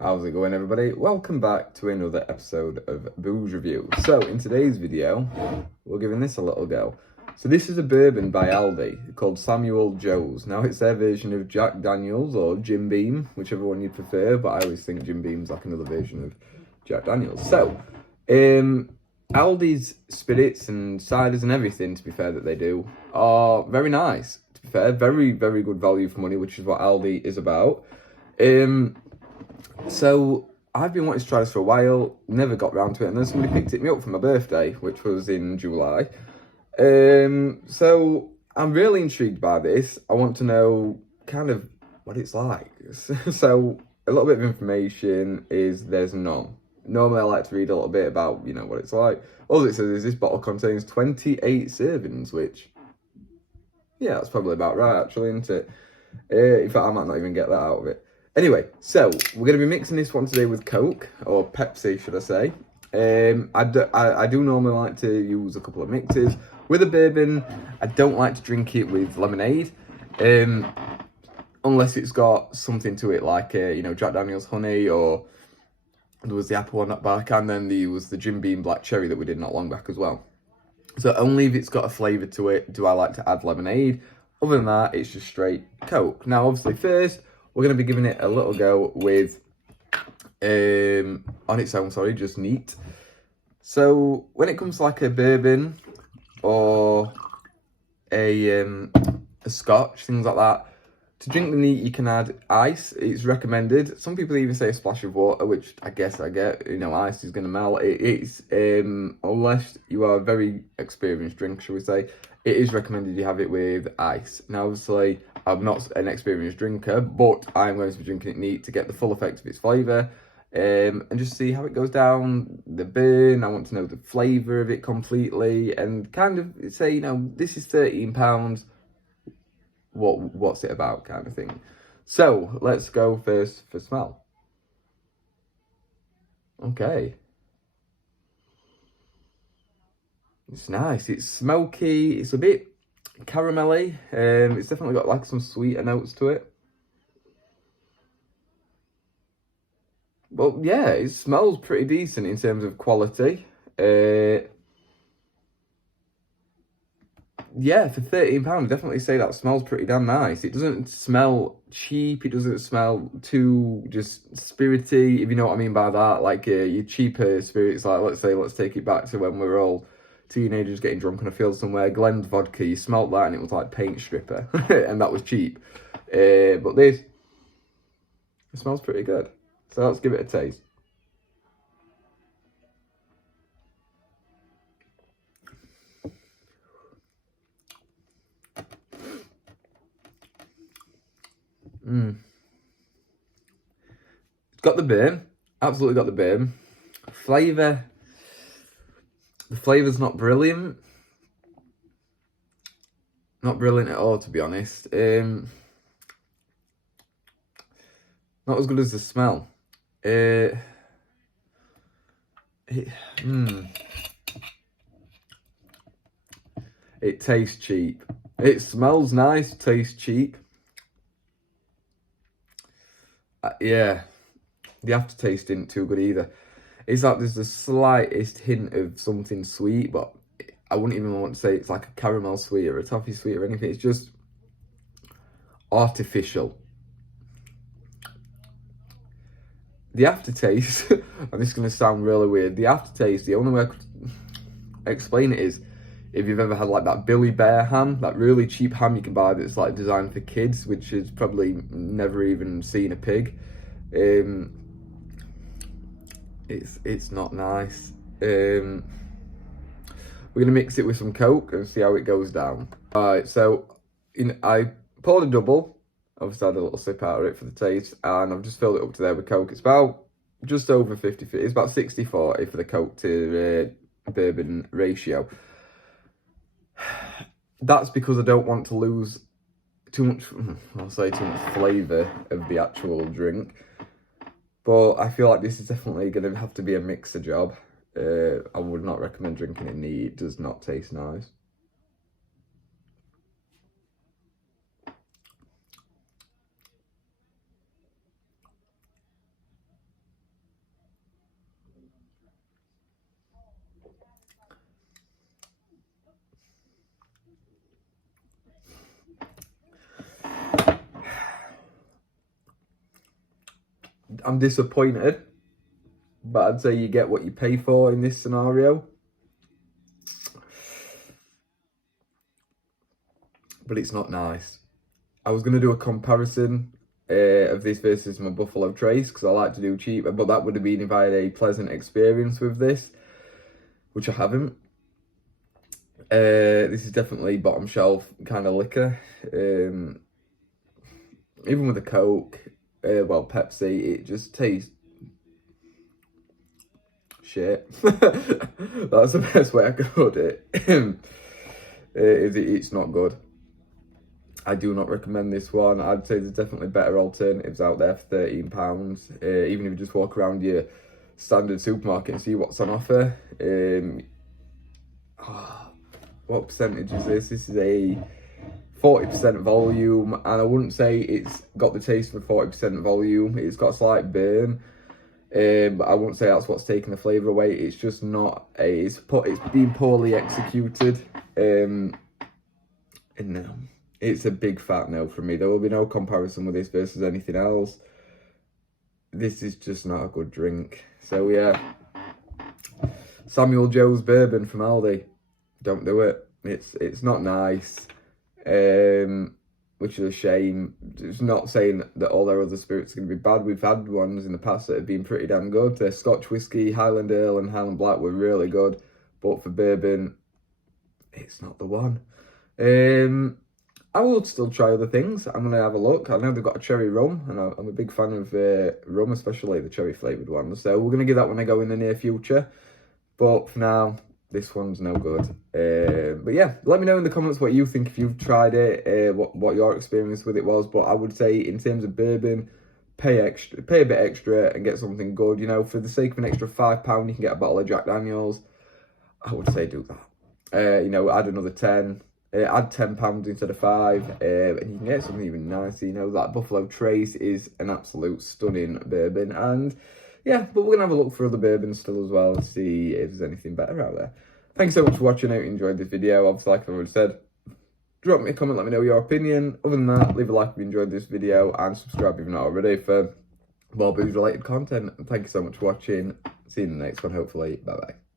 How's it going, everybody? Welcome back to another episode of Booze Review. So in today's video, we're giving this a little go. So this is a bourbon by Aldi called Samuel Joes. Now it's their version of Jack Daniels or Jim Beam, whichever one you prefer, but I always think Jim Beam's like another version of Jack Daniels. So Aldi's spirits and ciders and everything, to be fair, that they do are very nice. To be fair, very, very good value for money, which is what Aldi is about. So I've been wanting to try this for a while, never got round to it, and then somebody picked it me up for my birthday, which was in July. So I'm really intrigued by this. I want to know kind of what it's like. So a little bit of information is there's none. Normally I like to read a little bit about, what it's like. All it says is this bottle contains 28 servings, which, yeah, that's probably about right, actually, isn't it? In fact, I might not even get that out of it. Anyway, so we're going to be mixing this one today with Coke, or Pepsi, should I say. I do normally like to use a couple of mixes. With a bourbon, I don't like to drink it with lemonade, unless it's got something to it, like, Jack Daniel's honey, or there was the apple one at back, and then there was the Jim Beam black cherry that we did not long back as well. So only if it's got a flavour to it do I like to add lemonade. Other than that, it's just straight Coke. Now, obviously, first, we're going to be giving it a little go with, on its own, just neat. So, when it comes to like a bourbon or a scotch, things like that, to drink the neat, you can add ice. It's recommended. Some people even say a splash of water, which I guess I get. Ice is going to melt. It's unless you are a very experienced drinker, shall we say, it is recommended you have it with ice. Now, obviously, I'm not an experienced drinker, but I'm going to be drinking it neat to get the full effect of its flavour, and just see how it goes down, the burn. I want to know the flavour of it completely, and kind of say, this is £13. What's it about, kind of thing. So let's go first for smell. Okay. It's nice. It's smoky. It's a bit caramelly. It's definitely got like some sweeter notes to it. Well, yeah, it smells pretty decent in terms of quality. Yeah, for £13, I'd definitely say that smells pretty damn nice. It doesn't smell cheap. It doesn't smell too just spirity, if you know what I mean by that. Like your cheaper spirits, like let's take it back to when we were all teenagers getting drunk on a field somewhere. Glen's vodka, you smelt that and it was like paint stripper, and that was cheap. But this, it smells pretty good. So let's give it a taste. It's got the burn, absolutely got the burn. Flavour, the flavour's not brilliant. Not brilliant at all, to be honest. Not as good as the smell. It tastes cheap. It smells nice, tastes cheap. Yeah, the aftertaste isn't too good either. It's like there's the slightest hint of something sweet, but I wouldn't even want to say it's like a caramel sweet or a toffee sweet or anything. It's just artificial. The aftertaste, and this is going to sound really weird, the aftertaste, the only way I could explain it is if you've ever had like that Billy Bear ham, that really cheap ham you can buy that's like designed for kids, which is probably never even seen a pig. It's not nice. We're gonna mix it with some Coke and see how it goes down. Alright, so I poured a double. Obviously I had a little sip out of it for the taste, and I've just filled it up to there with Coke. It's about just over 50, it's about 60-40 for the Coke to bourbon ratio. That's because I don't want to lose too much flavour of the actual drink. But I feel like this is definitely going to have to be a mixer job. I would not recommend drinking it neat. It does not taste nice. I'm disappointed, but I'd say you get what you pay for in this scenario. But it's not nice. I was going to do a comparison of this versus my Buffalo Trace, because I like to do cheaper, but that would have been if I had a pleasant experience with this, which I haven't. This is definitely bottom shelf kind of liquor. Even with a Coke, well, Pepsi, it just tastes shit. That's the best way I could put it. It's not good. I do not recommend this one. I'd say there's definitely better alternatives out there for £13. Even if you just walk around your standard supermarket and see what's on offer. What percentage is this? This is a 40% volume, and I wouldn't say it's got the taste of a 40% volume. It's got a slight burn, but I wouldn't say that's what's taking the flavour away. It's just not it's being poorly executed. And no, it's a big fat no from me. There will be no comparison with this versus anything else. This is just not a good drink. So yeah, Samuel Joes Bourbon from Aldi. Don't do it. It's not nice, which is a shame. It's not saying that all their other spirits are going to be bad. We've had ones in the past that have been pretty damn good. Their Scotch whiskey, Highland Ale and Highland Black were really good. But for bourbon, it's not the one. I will still try other things. I'm going to have a look. I know they've got a cherry rum, and I'm a big fan of rum, especially the cherry flavoured ones. So we're going to give that one a go in the near future. But for now, this one's no good. But yeah, let me know in the comments what you think if you've tried it, what your experience with it was. But I would say in terms of bourbon, pay a bit extra and get something good. You know, for the sake of an extra £5, you can get a bottle of Jack Daniels. I would say do that. You know, add another 10. Add £10 instead of 5, and you can get something even nicer. You know, that Buffalo Trace is an absolute stunning bourbon, and yeah, but we're gonna have a look for other bourbons still as well and see if there's anything better out there. Thanks so much for watching. I hope you enjoyed this video. Obviously, like I've already said, drop me a comment, let me know your opinion. Other than that, leave a like if you enjoyed this video and subscribe if you're not already for more booze related content. And thank you so much for watching. See you in the next one, hopefully. Bye bye.